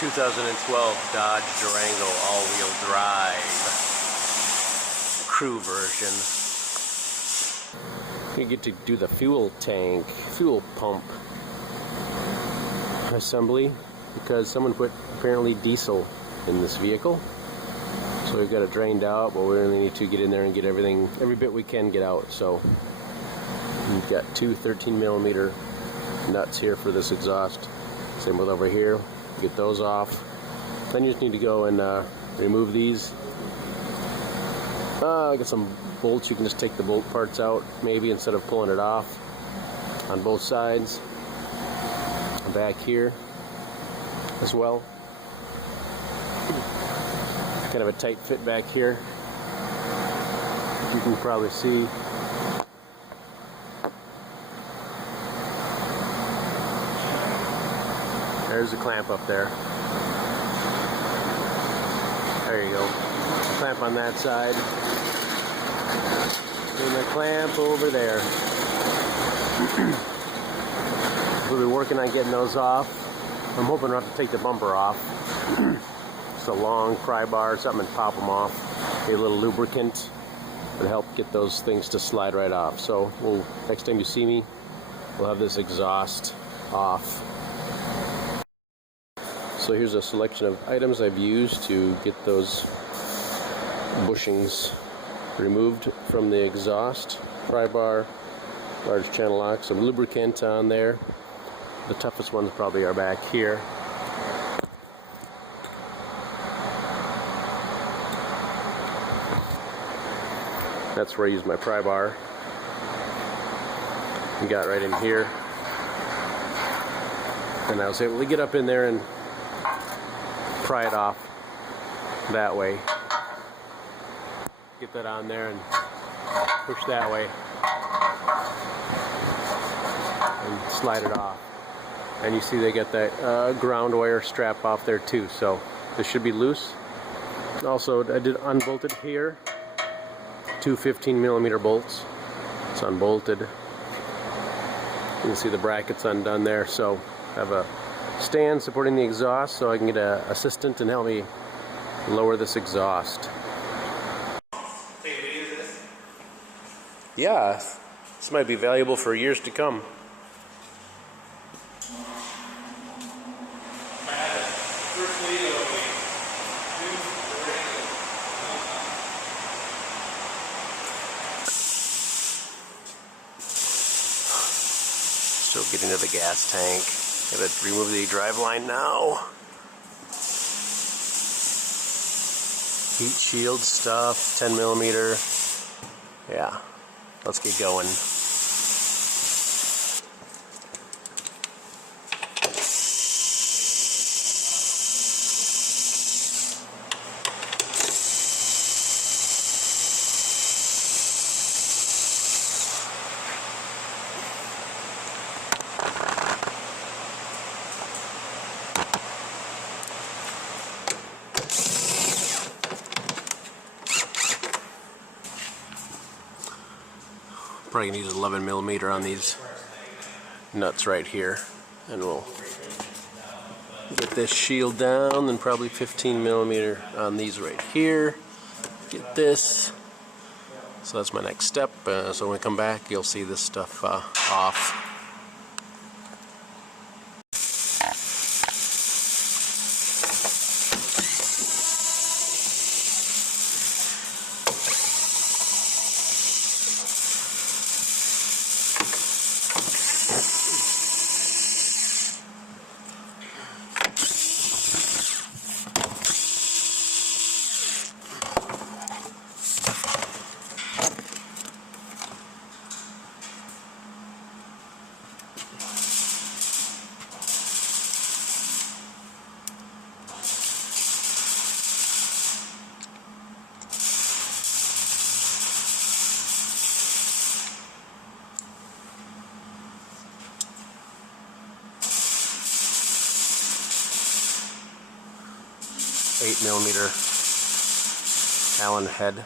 2012 Dodge Durango all-wheel drive crew version. You get to do the fuel tank, fuel pump assembly because someone put apparently diesel in this vehicle. So we've got it drained out, but we really need to get in there and get everything, every bit we can get out. So we've got two 13mm nuts here for this exhaust. Same with over here. Get those off. Then you just need to go and remove these. Get some bolts. You can just take the bolt parts out, maybe instead of pulling it off on both sides. Back here as well. Kind of a tight fit back here. You can probably see. There's the clamp up there. There you go. Clamp on that side. And the clamp over there. We'll be working on getting those off. I'm hoping not to take the bumper off. Just a long pry bar or something and pop them off. Get a little lubricant would help get those things to slide right off. So next time you see me, we'll have this exhaust off. So here's a selection of items I've used to get those bushings removed from the exhaust. Pry bar, large channel lock, some lubricant on there. The toughest ones probably are back here. That's where I use my pry bar. You got right in here. And I was able to get up in there and pry it off that way. Get that on there and push that way and slide it off. And you see they got that ground wire strap off there too, so this should be loose. Also, I did unbolt it here. Two 15mm bolts. It's unbolted. You can see the brackets undone there, so I have a stand supporting the exhaust so I can get an assistant and help me lower this exhaust. Take a video of this? Yeah, this might be valuable for years to come. I had the first video of a Dodge Durango. Still getting to the gas tank. Gotta remove the drive line now. Heat shield stuff, 10mm. Yeah, let's get going. Probably gonna use 11mm on these nuts right here, and we'll get this shield down, and probably 15mm on these right here. Get this. So that's my next step. So when we come back, you'll see this stuff off. .8mm Allen head.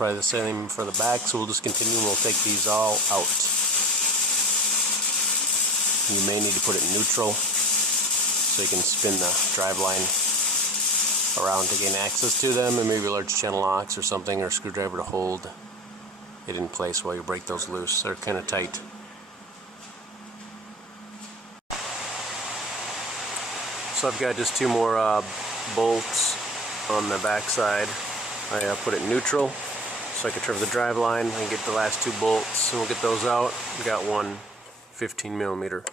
probably the same for the back, so we'll just continue and we'll take these all out. You may need to put it in neutral so you can spin the driveline around to gain access to them, and maybe a large channel locks or something, or a screwdriver to hold it in place while you break those loose. They're kind of tight. So I've got just 2 more bolts on the back side. I put it in neutral so I can turn the drive line and get the last 2 bolts, and we'll get those out. We got one 15mm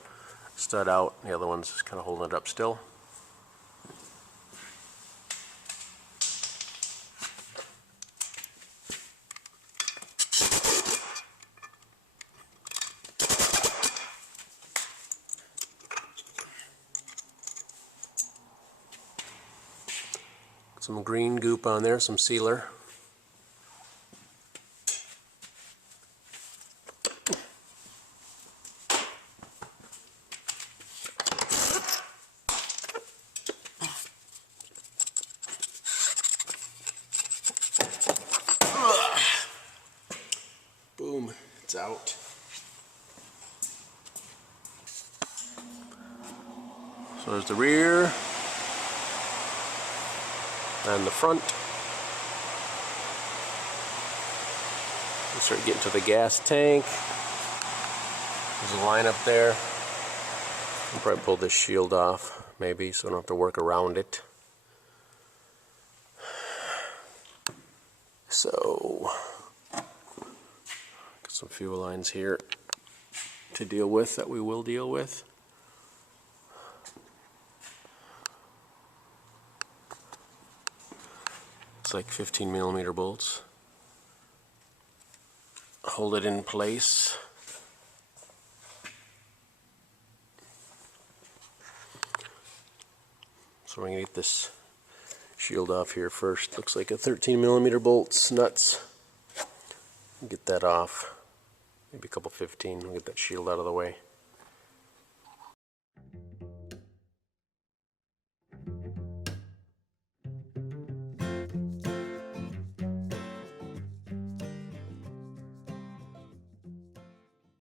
stud out, the other one's just kind of holding it up still. Some green goop on there, some sealer. Boom, it's out. So there's the rear and the front. We'll start getting to the gas tank. There's a line up there. I'll probably pull this shield off, maybe, so I don't have to work around it. So, got some fuel lines here to deal with, that we will deal with. It's like 15mm bolts. Hold it in place. So we're going to get this shield off here first. Looks like a 13mm bolts, nuts. Get that off. Maybe a couple 15. We'll get that shield out of the way.